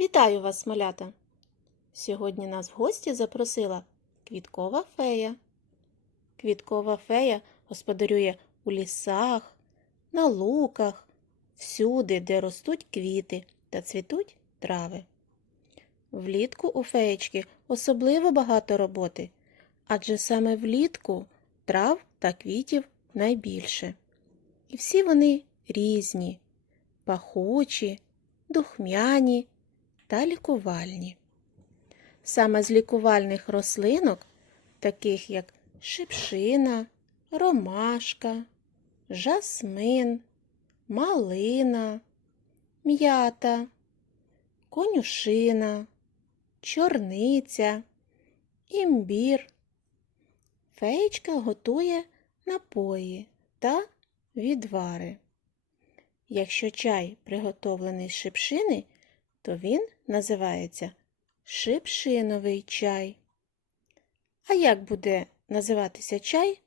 Вітаю вас, малята! Сьогодні нас в гості запросила квіткова фея. Квіткова фея господарює у лісах, на луках, всюди, де ростуть квіти та цвітуть трави. Влітку у феєчки особливо багато роботи, адже саме влітку трав та квітів найбільше. І всі вони різні, пахучі, духмяні та лікувальні. Саме з лікувальних рослинок, таких як шипшина, ромашка, жасмин, малина, м'ята, конюшина, чорниця, імбір. Феєчка готує напої та відвари. Якщо чай приготовлений з шипшини, то він називається шипшиновий чай. А як буде називатися чай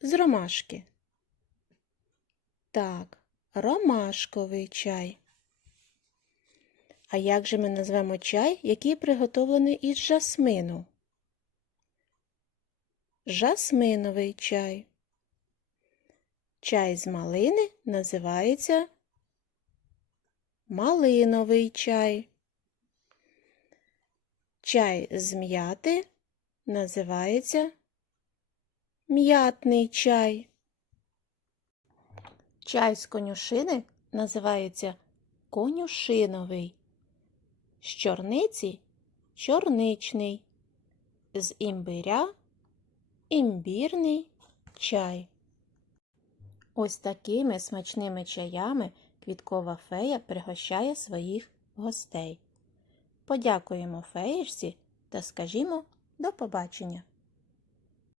з ромашки? Так, ромашковий чай. А як же ми назвемо чай, який приготовлений із жасмину? Жасминовий чай. Чай з малини називається малиновий чай. Чай з м'яти називається м'ятний чай. Чай з конюшини називається конюшиновий. З чорниці чорничний. З імбиря імбірний чай. Ось такими смачними чаями квіткова фея пригощає своїх гостей. Подякуємо феєшці та скажімо до побачення.